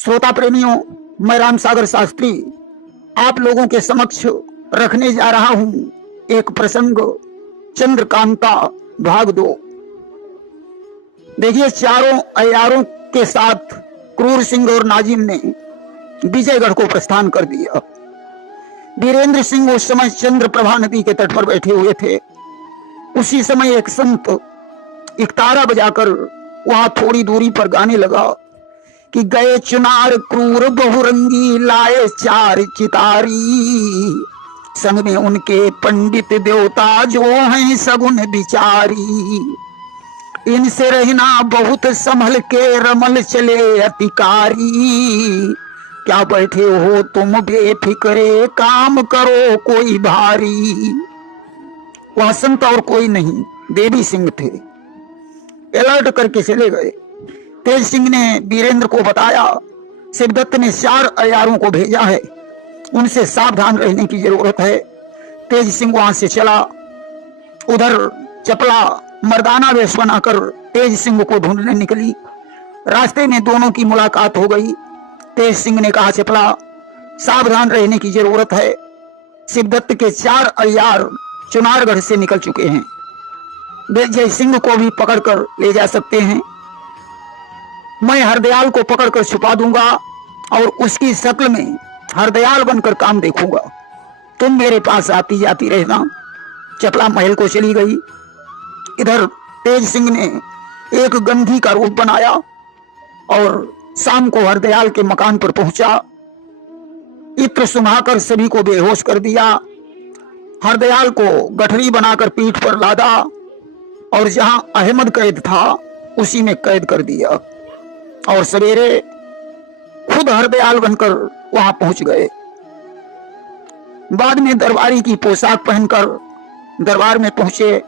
श्रोता प्रेमियों, मैं राम सागर शास्त्री आप लोगों के समक्ष रखने जा रहा हूं एक प्रसंग, चंद्रकांता भाग 2। देखिए, चारों अय्यारों के साथ क्रूर सिंह और नाजिम ने विजयगढ़ को प्रस्थान कर दिया। वीरेंद्र सिंह उस समय चंद्रप्रभा नदी के तट पर बैठे हुए थे। उसी समय एक संत एक तारा बजाकर वहां थोड़ी दूरी पर गाने लगा कि गए चुनार क्रूर बहुरंगी, लाए चार चितारी, संग में उनके पंडित देवता जो हैं सगुन विचारी, इनसे रहना बहुत संभल के, रमल चले अतिकारी, क्या बैठे हो तुम बेफिक्रे, काम करो कोई भारी। वह संत और कोई नहीं, देवी सिंह थे। अलर्ट करके चले गए। तेज सिंह ने वीरेंद्र को बताया, शिवदत्त ने 4 अय्यारों को भेजा है, उनसे सावधान रहने की जरूरत है। तेज सिंह वहां से चला। उधर चपला मर्दाना वेश बनाकर तेज सिंह को ढूंढने निकली। रास्ते में दोनों की मुलाकात हो गई। तेज सिंह ने कहा, चपला, सावधान रहने की जरूरत है। शिवदत्त के 4 अय्यार चुनारगढ़ से निकल चुके हैं। वे जय सिंह को भी पकड़कर ले जा सकते हैं। मैं हरदयाल को पकड़कर छुपा दूंगा और उसकी शक्ल में हरदयाल बनकर काम देखूंगा। तुम मेरे पास आती जाती रहना। चपला महल को चली गई। इधर तेज सिंह ने एक गंधी का रूप बनाया और शाम को हरदयाल के मकान पर पहुंचा। इत्र सुनाकर सभी को बेहोश कर दिया। हरदयाल को गठरी बनाकर पीठ पर लादा और जहां अहमद कैद था उसी में कैद कर दिया। और सवेरे खुद हरदयाल बनकर वहां पहुंच गए। बाद में दरबारी की पोशाक पहनकर दरबार में पहुंचे।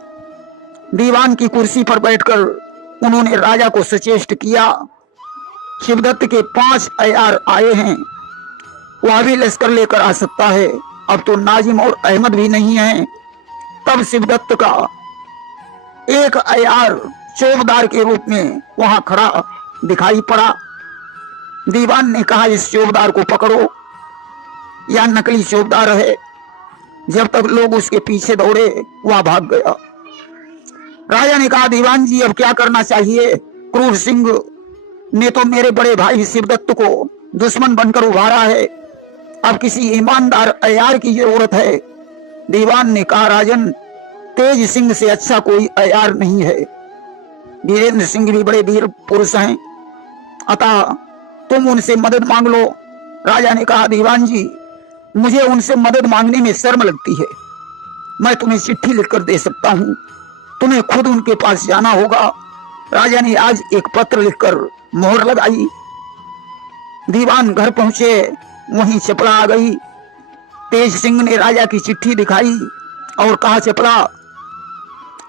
दीवान की कुर्सी पर बैठकर उन्होंने राजा को सचेष्ट किया, शिवदत्त के 5 अय्यार आए हैं, वह भी लश्कर लेकर आ सकता है। अब तो नाजिम और अहमद भी नहीं है। तब शिवदत्त का एक अय्यार चौबदार के रूप में वहां खड़ा दिखाई पड़ा। दीवान ने कहा, इस चौबदार को पकड़ो, या नकली चौबदार है। जब तक लोग उसके पीछे दौड़े वह भाग गया। राजा ने कहा, दीवान जी, अब क्या करना चाहिए? क्रूर सिंह ने तो मेरे बड़े भाई शिवदत्त को दुश्मन बनकर उभारा है। अब किसी ईमानदार अय्यार की जरूरत है। दीवान ने कहा, राजन, तेज सिंह से अच्छा कोई अय्यार नहीं है। वीरेंद्र सिंह भी बड़े वीर पुरुष हैं, अतः तुम उनसे मदद मांग लो। राजा ने कहा, दीवान जी, मुझे उनसे मदद मांगने में शर्म लगती है। मैं तुम्हें चिट्ठी लिखकर दे सकता हूं, तुम्हें खुद उनके पास जाना होगा। राजा ने आज एक पत्र लिखकर मोहर लगाई। दीवान घर पहुंचे, वहीं चपला आ गई। तेज सिंह ने राजा की चिट्ठी दिखाई और कहा, चपला,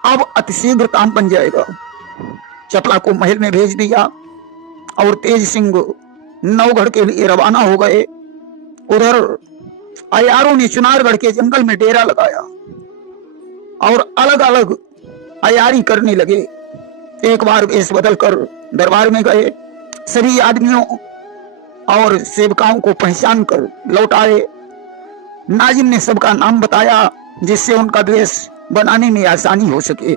अब अतिशीघ्र काम बन जाएगा। चपला को महल में भेज दिया और तेज सिंह नवगढ़ के लिए रवाना हो गए। उधर अय्यारों ने चुनारगढ़ के जंगल में डेरा लगाया और अलग अलग अय्यारी करने लगे। एक बार वेश बदलकर दरबार में गए। सभी आदमियों और सेवकाओं को पहचान कर लौट आए। नाजिम ने सबका नाम बताया जिससे उनका वेश बनाने में आसानी हो सके।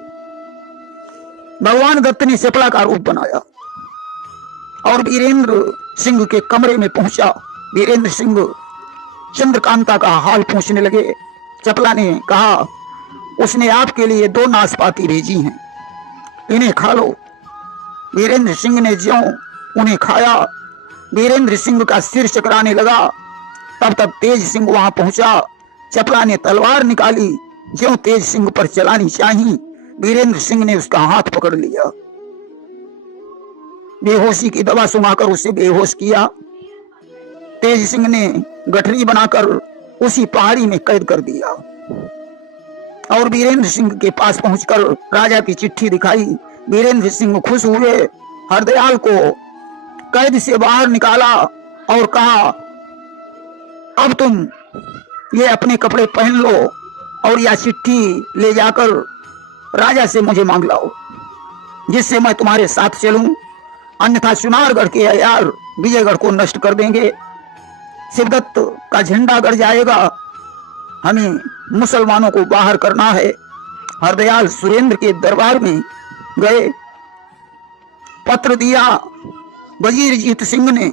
भगवान दत्त ने चपला का रूप बनाया और वीरेंद्र सिंह के कमरे में पहुंचा। वीरेंद्र सिंह चंद्रकांता का हाल पूछने लगे। चपला ने कहा, उसने आपके लिए 2 नाशपाती भेजी हैं, इन्हें खा लो। वीरेंद्र सिंह ने ज्यों उन्हें खाया, वीरेंद्र सिंह का सिर चकराने लगा। तब तक तेज सिंह वहां पहुंचा। चपला ने तलवार निकाली, ज्यों तेज सिंह पर चलानी चाहिए, वीरेंद्र सिंह ने उसका हाथ पकड़ लिया। बेहोशी की दवा सुनाकर उसे बेहोश किया। तेज सिंह ने गठरी बनाकर उसी पहाड़ी में कैद कर दिया और वीरेंद्र सिंह के पास पहुंचकर राजा की चिट्ठी दिखाई। वीरेंद्र सिंह खुश हुए, हरदयाल को कैद से बाहर निकाला और कहा, अब तुम ये अपने कपड़े पहन लो और यह चिट्ठी ले जाकर राजा से मुझे मांग लाओ, जिससे मैं तुम्हारे साथ चलूं। अन्यथा चुनारगढ़ के अय्यार विजयगढ़ को नष्ट कर देंगे। शिवदत्त का झंडा गड़ जाएगा। हमें मुसलमानों को बाहर करना है। हरदयाल सुरेंद्र के दरबार में गए, पत्र दिया। वजीर जीत सिंह ने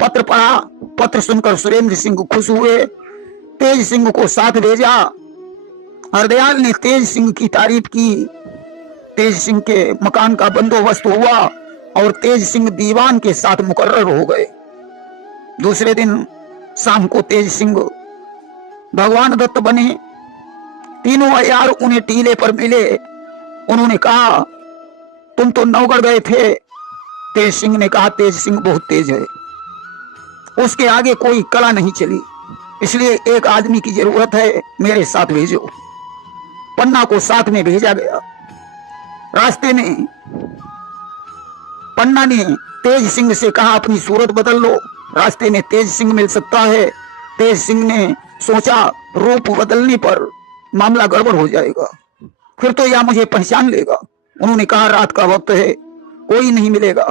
पत्र पढ़ा। पत्र सुनकर सुरेंद्र सिंह खुश हुए, तेज सिंह को साथ भेजा। हरदयाल ने तेज सिंह की तारीफ की। तेज सिंह के मकान का बंदोबस्त हुआ और तेज सिंह दीवान के साथ मुकर्रर हो गए। दूसरे दिन शाम को तेज सिंह भगवान दत्त बने। तीनों अय्यार उन्हें टीले पर मिले। उन्होंने कहा, तुम तो नौगढ़ गए थे। तेज सिंह ने कहा, तेज सिंह बहुत तेज है, उसके आगे कोई कला नहीं चली, इसलिए एक आदमी की जरूरत है, मेरे साथ भेजो। पन्ना को साथ में भेजा गया। रास्ते में पन्ना ने तेज सिंह से कहा, अपनी सूरत बदल लो, रास्ते में तेज सिंह मिल सकता है। तेज सिंह ने सोचा, रूप बदलने पर मामला गड़बड़ हो जाएगा, फिर तो यह मुझे पहचान लेगा। उन्होंने कहा, रात का वक्त है, कोई नहीं मिलेगा।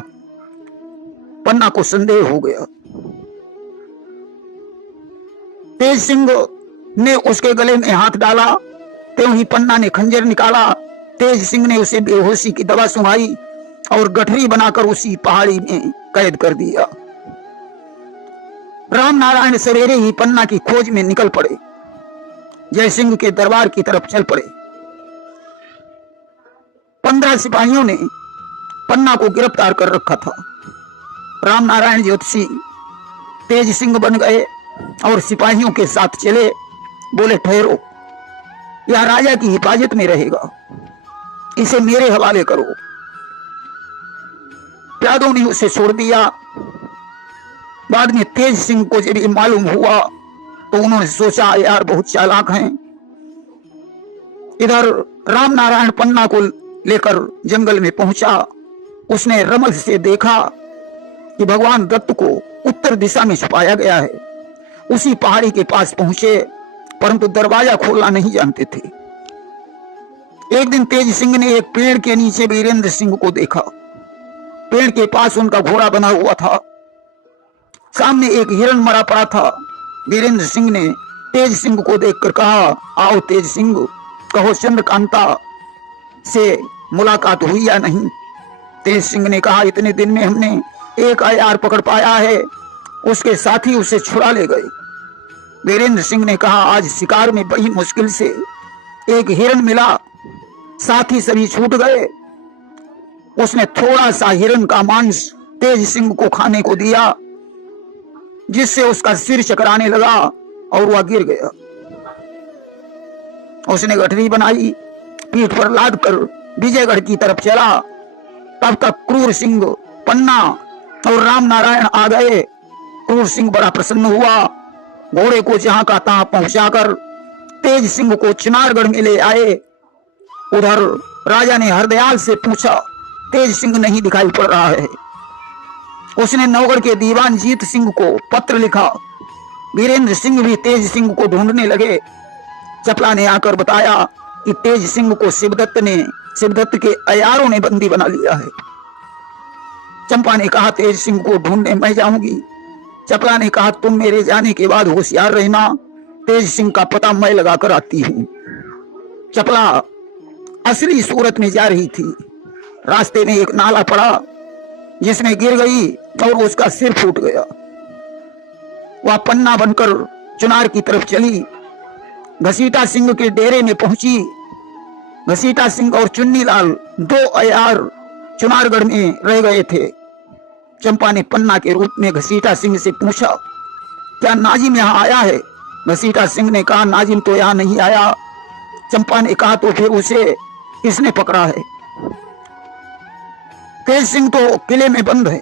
पन्ना को संदेह हो गया। तेज सिंह ने उसके गले में हाथ डाला, त्यों ही पन्ना ने खंजर निकाला। तेज सिंह ने उसे बेहोशी की दवा सुंघाई और गठरी बनाकर उसी पहाड़ी में कैद कर दिया। राम नारायण सवेरे ही पन्ना की खोज में निकल पड़े, जय सिंह के दरबार की तरफ चल पड़े। 15 सिपाहियों ने पन्ना को गिरफ्तार कर रखा था। राम नारायण ज्योतिषी तेज सिंह बन गए और सिपाहियों के साथ चले। बोले, ठहरो, यह राजा की हिफाजत में रहेगा, इसे मेरे हवाले करो। प्यादों ने उसे छोड़ दिया। बाद में तेज सिंह को जब ये मालूम हुआ तो उन्होंने सोचा, यार बहुत चालाक हैं। इधर राम नारायण पन्ना को लेकर जंगल में पहुंचा। उसने रमल से देखा कि भगवान दत्त को उत्तर दिशा में छुपाया गया है। उसी पहाड़ी के पास पहुंचे, परंतु दरवाजा खोलना नहीं जानते थे। एक दिन तेज सिंह ने एक पेड़ के नीचे वीरेंद्र सिंह को देखा। पेड़ के पास उनका घोड़ा बना हुआ था, सामने एक हिरण मरा पड़ा था। वीरेंद्र सिंह ने तेज सिंह को देखकर कहा, आओ तेज सिंह, कहो चंद्रकांता से मुलाकात हुई या नहीं। तेज सिंह ने कहा, इतने दिन में हमने एक अय्यार पकड़ पाया है, उसके साथी उसे छुड़ा ले गए। वीरेंद्र सिंह ने कहा, आज शिकार में बड़ी मुश्किल से एक हिरण मिला, साथी सभी छूट गए। उसने थोड़ा सा हिरण का मांस तेज सिंह को खाने को दिया, जिससे उसका सिर चकराने लगा और वह गिर गया। उसने गठरी बनाई, पीठ पर लाद कर विजयगढ़ की तरफ चला। तब तक क्रूर सिंह, पन्ना और राम नारायण आ गए। क्रूर सिंह बड़ा प्रसन्न हुआ, घोड़े को जहां का तहां पहुंचाकर तेज सिंह को चुनारगढ़ में ले आए। उधर राजा ने हरदयाल से पूछा, तेज सिंह नहीं दिखाई पड़ रहा है। उसने नौगढ़ के दीवान जीत सिंह को पत्र लिखा। वीरेंद्र सिंह भी तेज सिंह को ढूंढने लगे। चपला ने आकर बताया कि तेज सिंह को शिवदत्त के अय्यारों ने बंदी बना लिया है। चंपा ने कहा, तेज सिंह को ढूंढने मैं जाऊंगी। चपला ने कहा, तुम मेरे जाने के बाद होशियार रहना, तेज सिंह का पता मैं लगाकर आती हूं। चपला असली सूरत में जा रही थी। रास्ते में एक नाला पड़ा, जिसमें गिर गई और उसका सिर फूट गया। वह पन्ना बनकर चुनार की तरफ चली। घसीटा सिंह के डेरे में पहुंची। घसीटा सिंह और चुन्नीलाल, 2 अय्यार चुनारगढ़ में रह गए थे। चंपा ने पन्ना के रूप में घसीटा सिंह से पूछा, क्या नाजिम यहाँ आया है? घसीटा सिंह ने कहा, नाजिम तो यहाँ नहीं आया। चंपा ने कहा, तो फिर उसे किसने पकड़ा है? तेज सिंह तो किले में बंद है।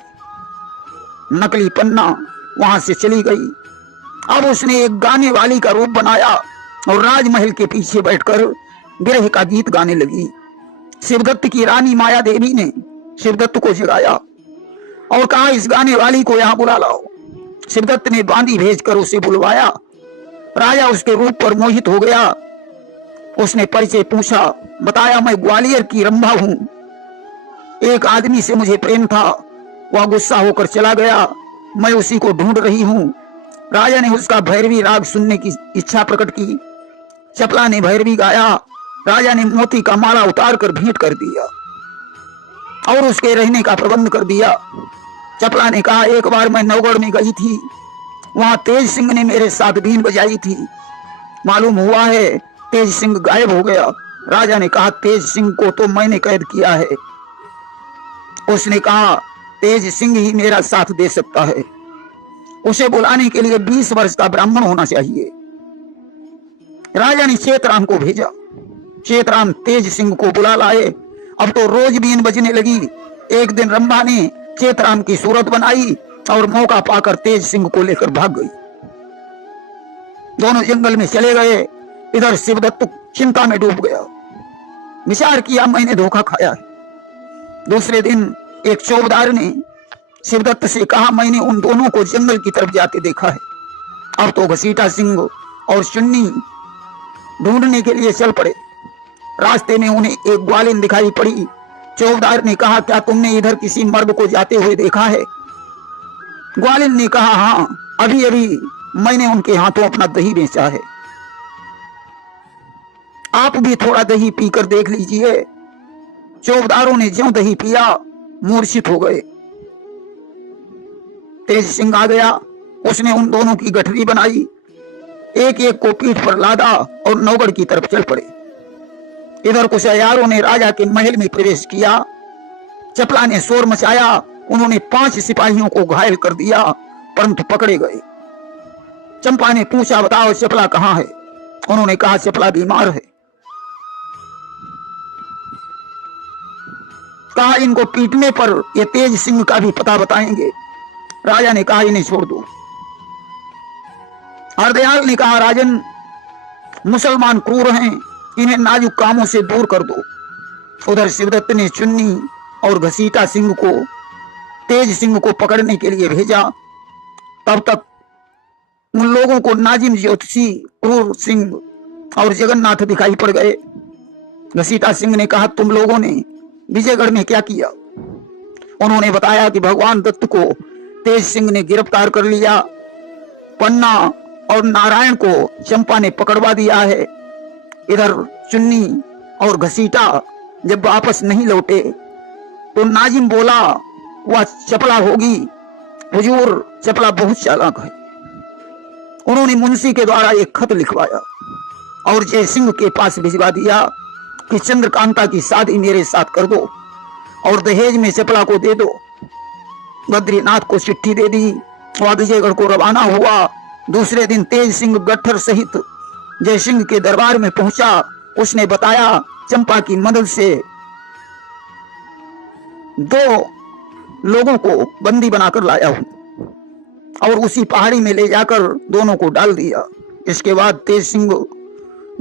नकली पन्ना वहां से चली गई। अब उसने एक गाने वाली का रूप बनाया और राजमहल के पीछे बैठकर विरह का गीत गाने लगी। शिवदत्त की रानी माया देवी ने शिवदत्त को जगाया और कहा, इस गाने वाली को यहां बुला लाओ। शिवदत्त ने बांदी भेजकर उसे बुलवाया। राजा उसके रूप पर मोहित हो गया। उसने परिचय पूछा, बताया, मैं ग्वालियर की रंभा हूं। एक आदमी से मुझे प्रेम था, वह गुस्सा होकर चला गया। मैं उसी को ढूंढ रही हूँ। राजा ने उसका भैरवी राग सुनने की इच्छा प्रकट की। चपला ने भैरवी गाया। राजा ने मोती का माला उतार कर भेंट कर दिया और उसके रहने का प्रबंध कर दिया। चपला ने कहा, एक बार मैं नवगढ़ में गई थी, वहां तेज सिंह ने मेरे साथ बीन बजाई थी। मालूम हुआ है तेज सिंह गायब हो गया। राजा ने कहा, तेज सिंह को तो मैंने कैद किया है। उसने कहा, तेज सिंह ही मेरा साथ दे सकता है। उसे बुलाने के लिए 20 वर्ष का ब्राह्मण होना चाहिए। राजा ने चेतराम को भेजा। चेतराम तेज सिंह को बुला लाए। अब तो रोज बीन बजने लगी। एक दिन रंभा ने चेतराम की सूरत बनाई और मौका पाकर तेज सिंह को लेकर भाग गई। दोनों जंगल में चले गए। इधर शिवदत्त चिंता में डूब गया। विचार किया, मैंने धोखा खाया है। दूसरे दिन एक चौबदार ने शिवदत्त से कहा, मैंने उन दोनों को जंगल की तरफ जाते देखा है। अब तो घसीटा सिंह और चुन्नी ढूंढने के लिए चल पड़े। रास्ते में उन्हें एक ग्वालिन दिखाई पड़ी। चौबदार ने कहा, क्या तुमने इधर किसी मर्द को जाते हुए देखा है? ग्वालिन ने कहा, हाँ, अभी अभी मैंने उनके हाथों अपना दही बेचा है। आप भी थोड़ा दही पीकर देख लीजिए। चौबदारों ने ज्यों दही पिया मूर्छित हो गए। तेज सिंह आ गया। उसने उन दोनों की गठरी बनाई, एक एक को पीठ पर लादा और नौगढ़ की तरफ चल पड़े। इधर कुछ अयारों ने राजा के महल में प्रवेश किया। चपला ने शोर मचाया। उन्होंने 5 सिपाहियों को घायल कर दिया, परंतु पकड़े गए। चंपा ने पूछा, बताओ चपला कहाँ है? उन्होंने कहा, चपला बीमार है। कहा, इनको पीटने पर ये तेज सिंह का भी पता बताएंगे। राजा ने कहा, इन्हें छोड़ दो। हरदयाल ने कहा, राजन, मुसलमान क्रूर हैं, इन्हें नाजुक कामों से दूर कर दो। उधर शिवदत्त ने चुन्नी और घसीटा सिंह को तेज सिंह को पकड़ने के लिए भेजा। तब तक उन लोगों को नाजिम ज्योतिषी, क्रूर सिंह और जगन्नाथ दिखाई पड़ गए। घसीटा सिंह ने कहा, तुम लोगों ने विजयगढ़ में क्या किया? उन्होंने बताया कि भगवान दत्त को तेज सिंह ने गिरफ्तार कर लिया। पन्ना और नारायण को चंपा ने पकड़वा दिया है। इधर चुन्नी और घसीटा जब वापस नहीं लौटे तो नाजिम बोला, वह चपला होगी। हुजूर, चपला बहुत चालाक है। उन्होंने मुंशी के द्वारा एक खत लिखवाया और जय सिंह के पास भिजवा दिया कि चंद्रकांता की शादी मेरे साथ कर दो और दहेज में चपला को दे दो। बद्रीनाथ को चिट्ठी दे दी। वह विजयगढ़ को रवाना हुआ। दूसरे दिन तेज सिंह गट्ठर सहित जय सिंह के दरबार में पहुंचा। उसने बताया, चंपा की मदद से 2 लोगों को बंदी बनाकर लाया हूं और उसी पहाड़ी में ले जाकर दोनों को डाल दिया। इसके बाद तेज सिंह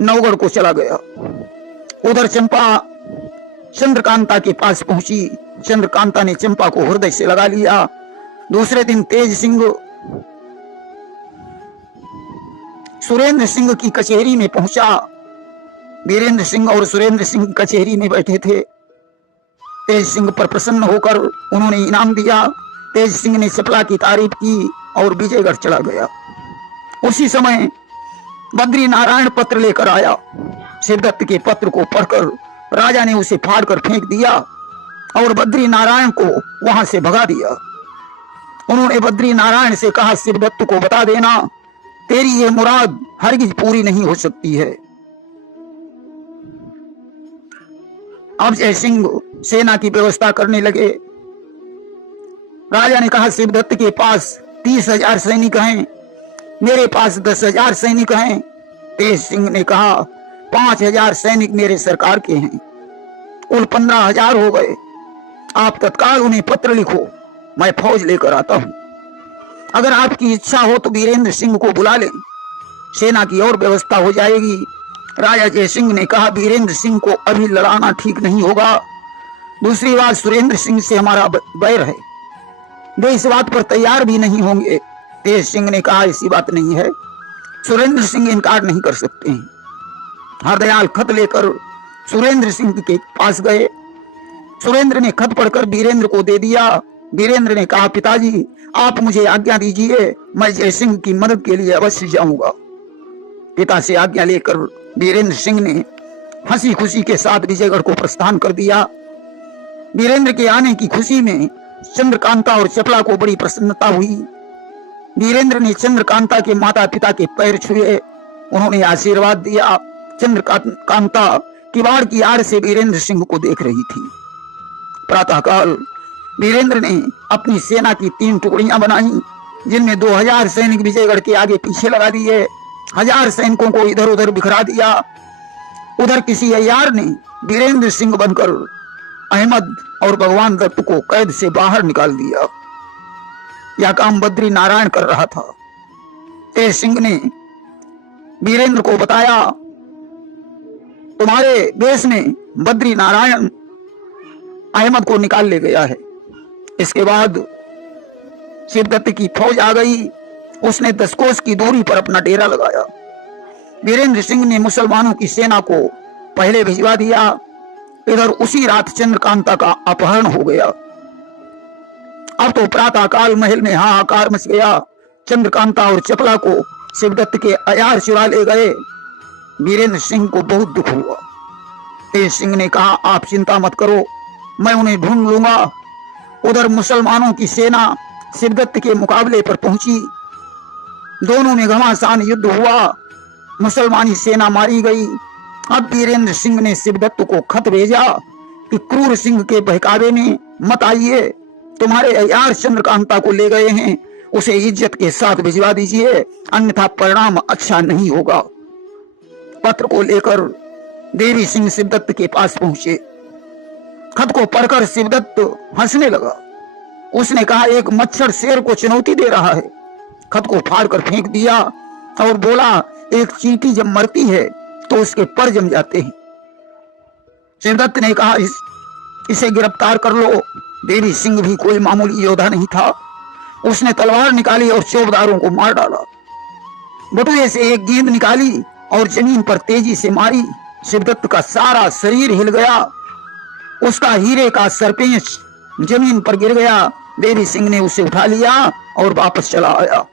नवगढ़ को चला गया। उधर चंपा चंद्रकांता के पास पहुंची। चंद्रकांता ने चंपा को हृदय से लगा लिया। दूसरे दिन तेज सिंह सुरेंद्र सिंह की कचहरी में पहुंचा। वीरेंद्र सिंह और सुरेंद्र सिंह कचहरी में बैठे थे। तेज सिंह पर प्रसन्न होकर उन्होंने इनाम दिया। तेज सिंह ने चपला की तारीफ की और विजयगढ़ चला गया। उसी समय बद्री नारायण पत्र लेकर आया। शिवदत्त के पत्र को पढ़कर राजा ने उसे फाड़कर फेंक दिया और बद्री नारायण को वहां से भगा दिया। उन्होंने बद्री नारायण से कहा, शिवदत्त को बता देना, तेरी ये मुराद हरगिज पूरी नहीं हो सकती है। अब जय सिंह सेना की व्यवस्था करने लगे। राजा ने कहा, शिवदत्त के पास 30,000 सैनिक हैं, मेरे पास 10,000 सैनिक हैं। तेज सिंह ने कहा, 5,000 सैनिक मेरे सरकार के हैं, कुल 15,000 हो गए। आप तत्काल उन्हें पत्र लिखो, मैं फौज लेकर आता हूं। अगर आपकी इच्छा हो तो वीरेंद्र सिंह को बुला लें, सेना की और व्यवस्था हो जाएगी। राजा जय सिंह ने कहा, वीरेंद्र सिंह को अभी लड़ाना ठीक नहीं होगा। दूसरी बात, सुरेंद्र सिंह से हमारा बैर है, वे इस बात पर तैयार भी नहीं होंगे। तेज सिंह ने कहा, ऐसी बात नहीं है, सुरेंद्र सिंह इनकार नहीं कर सकते हैं। हरदयाल खत लेकर सुरेंद्र सिंह के पास गए। सुरेंद्र ने खत पढ़कर वीरेंद्र को दे दिया। वीरेंद्र ने कहा, पिताजी आप मुझे आज्ञा दीजिए, मैं जयसिंह की मदद के लिए अवश्य जाऊंगा। पिता से आज्ञा लेकर वीरेंद्र सिंह ने हंसी खुशी के साथ विजयगढ़ को प्रस्थान कर दिया। वीरेंद्र के आने की खुशी में चंद्रकांता और चपला को बड़ी प्रसन्नता हुई। वीरेंद्र ने चंद्रकांता के माता पिता के पैर छुए, उन्होंने आशीर्वाद दिया। चंद्रकांता किवाड़ की आड़ से वीरेंद्र सिंह को देख रही थी। प्रातःकाल वीरेंद्र ने अपनी सेना की 3 टुकड़ियां बनाई, जिनमें 2000 सैनिक विजयगढ़ के आगे पीछे लगा दिए, 1000 सैनिकों को इधर उधर बिखरा दिया। उधर किसी अय्यार ने वीरेंद्र सिंह बनकर अहमद और भगवान दत्त को कैद से बाहर निकाल दिया। यह काम बद्री नारायण कर रहा था। तेज सिंह ने वीरेंद्र को बताया, तुम्हारे देश में बद्री नारायण अहमद को निकाल ले गया है। इसके बाद शिवदत्त की फौज आ गई, उसने 10 कोस की दूरी पर अपना डेरा लगाया। वीरेंद्र सिंह ने मुसलमानों की सेना को पहले भिजवा दिया। इधर उसी रात चंद्रकांता का अपहरण हो गया। अब तो प्रातःकाल महल में हाहाकार मच गया। चंद्रकांता और चपला को शिवदत्त के अय्यार चुरा ले गए। वीरेंद्र सिंह को बहुत दुख हुआ। तेज सिंह ने कहा, आप चिंता मत करो, मैं उन्हें ढूंढ लूंगा। उधर मुसलमानों की सेना शिवदत्त के मुकाबले पर पहुंची। दोनों में घमासान युद्ध हुआ। मुसलमानी सेना मारी गई। अब वीरेंद्र सिंह ने शिवदत्त को खत भेजा कि क्रूर सिंह के बहकावे में मत आइए, तुम्हारे अय्यार चंद्रकांता को ले गए हैं, उसे इज्जत के साथ भिजवा दीजिए, अन्यथा परिणाम अच्छा नहीं होगा। पत्र को लेकर देवी सिंह शिवदत्त के पास पहुंचे। खत को पढ़कर शिवदत्त हंसने लगा। उसने कहा, एक मच्छर शेर को चुनौती दे रहा है। खत को फाड़कर फेंक दिया और बोला, एक चींटी जब मरती है तो उसके पर जम जाते हैं। शिवदत्त ने कहा, इसे गिरफ्तार कर लो। देवी सिंह भी कोई मामूली योद्धा नहीं था। उसने तलवार निकाली और चौबदारों को मार डाला। बटुए से एक गेंद निकाली और जमीन पर तेजी से मारी। शिवदत्त का सारा शरीर हिल गया। उसका हीरे का सरपेंच जमीन पर गिर गया। देवी सिंह ने उसे उठा लिया और वापस चला आया।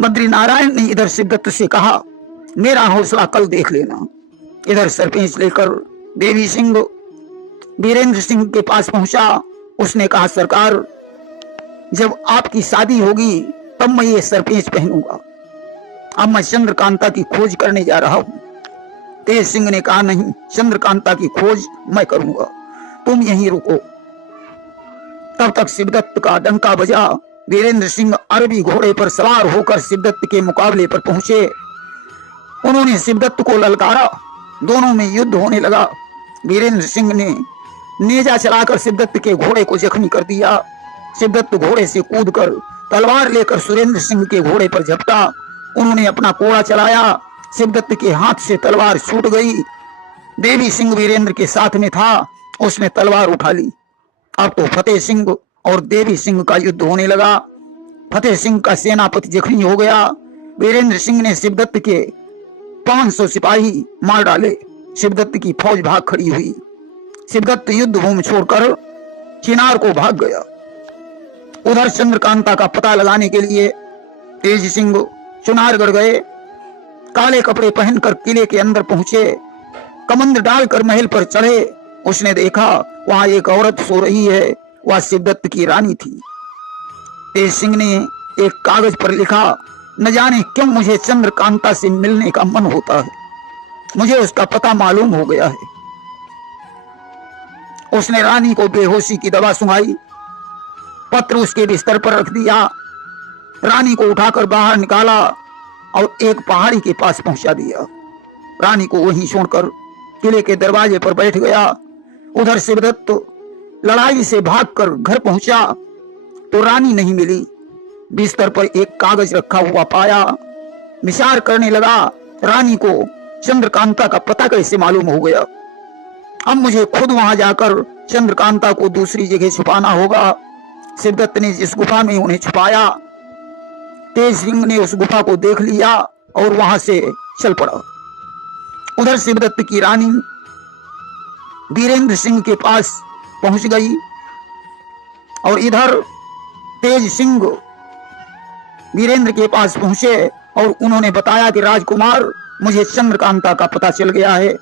बद्री नारायण ने इधर शिवदत्त से कहा, मेरा हौसला कल देख लेना। इधर सरपेंच लेकर देवी सिंह वीरेंद्र सिंह के पास पहुंचा। उसने कहा, सरकार, जब आपकी शादी होगी तब मैं ये सरपेंच पहनूंगा। अब मैं चंद्रकांता की खोज करने जा रहा हूं। तेज सिंह ने कहा, नहीं, चंद्रकांता की खोज मैं करूंगा, तुम यहीं रुको। तब तक शिवदत्त का डंका बजा। वीरेंद्र सिंह अरबी घोड़े पर सवार होकर शिवदत्त के मुकाबले पर पहुंचे। उन्होंने शिवदत्त को ललकारा। दोनों में युद्ध होने लगा। वीरेंद्र सिंह ने नेजा चलाकर शिवदत्त के घोड़े को जख्मी कर दिया। शिवदत्त घोड़े से कूदकर तलवार लेकर सुरेंद्र सिंह के घोड़े पर झपटा। उन्होंने अपना कोड़ा चलाया। शिवदत्त के हाथ से तलवार छूट गई। देवी सिंह वीरेंद्र के साथ में था, उसने तलवार उठा ली। अब तो फतेह सिंह और देवी सिंह का युद्ध होने लगा। फतेह सिंह का सेनापति जख्मी हो गया। वीरेंद्र सिंह ने शिवदत्त के 500 सिपाही मार डाले। शिवदत्त की फौज भाग खड़ी हुई। शिवदत्त युद्ध भूमि छोड़कर चिनार को भाग गया। उधर चंद्रकांता का पता लगाने के लिए तेज सिंह चुनारगढ़ गए। काले कपड़े पहनकर किले के अंदर पहुंचे। कमंद डालकर महल पर चढ़े। उसने देखा वहां एक औरत सो रही है। वह शिवदत्त की रानी थी। तेज सिंह ने एक कागज पर लिखा, न जाने क्यों मुझे चंद्रकांता से मिलने का मन होता है। मुझे उसका पता मालूम हो गया है। उसने रानी को बेहोशी की दवा सुंघाई। पत्र उसके बिस्तर पर रख दिया। रानी को उठाकर बाहर निकाला और एक पहाड़ी के पास पहुंचा दिया। रानी को वहीं छोड़कर किले के दरवाजे पर बैठ गया। उधर शिवदत्त लड़ाई से भागकर घर पहुंचा तो रानी नहीं मिली। बिस्तर पर एक कागज रखा हुआ पाया। विचार करने लगा, रानी को चंद्रकांता का पता कैसे मालूम हो गया। अब मुझे खुद वहां जाकर चंद्रकांता को दूसरी जगह छुपाना होगा। शिवदत्त ने जिस गुफा में उन्हें छुपाया, तेज सिंह ने उस गुफा को देख लिया और वहां से चल पड़ा। उधर शिवदत्त की रानी वीरेंद्र सिंह के पास पहुंच गई। और इधर तेज सिंह वीरेंद्र के पास पहुंचे और उन्होंने बताया कि राजकुमार, मुझे चंद्रकांता का पता चल गया है,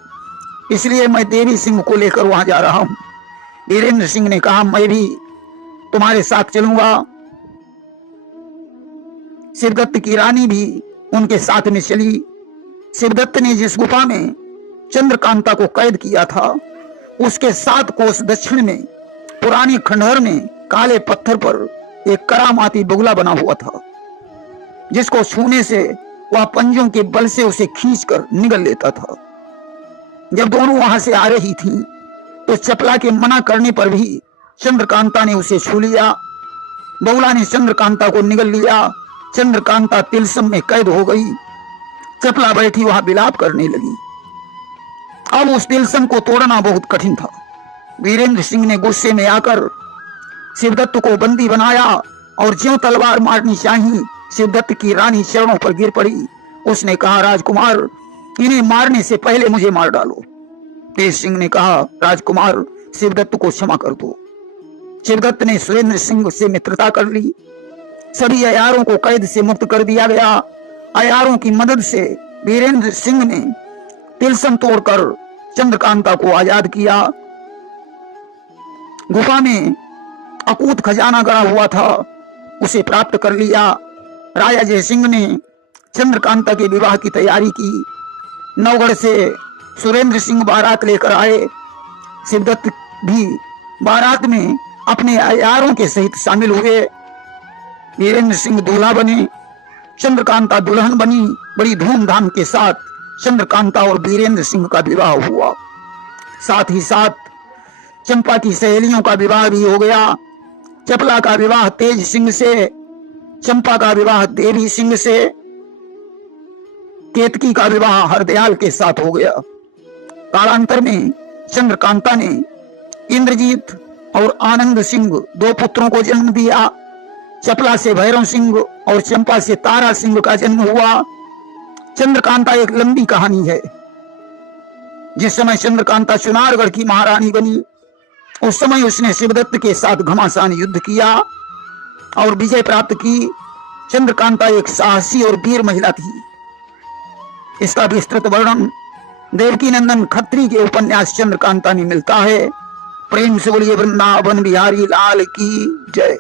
इसलिए मैं देवी सिंह को लेकर वहां जा रहा हूं। वीरेंद्र सिंह ने कहा, मैं भी तुम्हारे साथ चलूंगा। शिवदत्त की रानी भी उनके साथ में चली। शिवदत्त ने जिस गुफा में चंद्रकांता को कैद किया था, उसके 7 कोस दक्षिण में पुराने खंडहर में काले पत्थर पर एक करामाती बगुला बना हुआ था, जिसको छूने से वह पंजों के बल से उसे खींचकर निगल लेता था। जब दोनों वहां से आ रही थीं, तो चपला के मना करने पर भी चंद्रकांता ने उसे छू लिया। बगुला ने चंद्रकांता को निगल लिया। चंद्रकांता तिलस्म में कैद हो गई। चपला बैठी वहां विलाप करने लगी। अब उस तिलस्म को तोड़ना बहुत कठिन था। वीरेंद्र सिंह ने गुस्से में आकर शिवदत्त को बंदी बनाया और ज्यों तलवार मारनी चाहिए, शिवदत्त की रानी चरणों पर गिर पड़ी। उसने कहा, राजकुमार, इन्हें मारने से पहले मुझे मार डालो। तेज सिंह ने कहा, राजकुमार, शिवदत्त को क्षमा कर दो। शिवदत्त ने सुरेंद्र सिंह से मित्रता कर ली। सभी अयारों को कैद से मुक्त कर दिया गया। अयारों की मदद से वीरेंद्र सिंह ने तिलस्म तोड़कर चंद्रकांता को आजाद किया। गुफा में अकूत खजाना गड़ा हुआ था, उसे प्राप्त कर लिया। राजा जयसिंह ने चंद्रकांता के विवाह की तैयारी की। नवगढ़ से सुरेंद्र सिंह बारात लेकर आए। शिवदत्त भी बारात में अपने अयारों के सहित शामिल हुए। वीरेंद्र सिंह दूल्हा बने, चंद्रकांता दुल्हन बनी। बड़ी धूमधाम के साथ चंद्रकांता और वीरेंद्र सिंह का विवाह हुआ। साथ ही साथ चंपा की सहेलियों का विवाह भी हो गया। चपला का विवाह तेज सिंह से, चंपा का विवाह देवी सिंह से, केतकी का विवाह हरदयाल के साथ हो गया। कालांतर में चंद्रकांता ने इंद्रजीत और आनंद सिंह 2 पुत्रों को जन्म दिया। चपला से भैरव सिंह और चंपा से तारा सिंह का जन्म हुआ। चंद्रकांता एक लंबी कहानी है। जिस समय चंद्रकांता चुनारगढ़ की महारानी बनी, उस समय उसने शिवदत्त के साथ घमासान युद्ध किया और विजय प्राप्त की। चंद्रकांता एक साहसी और वीर महिला थी। इसका विस्तृत वर्णन देवकी नंदन खत्री के उपन्यास चंद्रकांता में मिलता है। प्रेम से बोलिए वृंदावन बिहारी लाल की जय।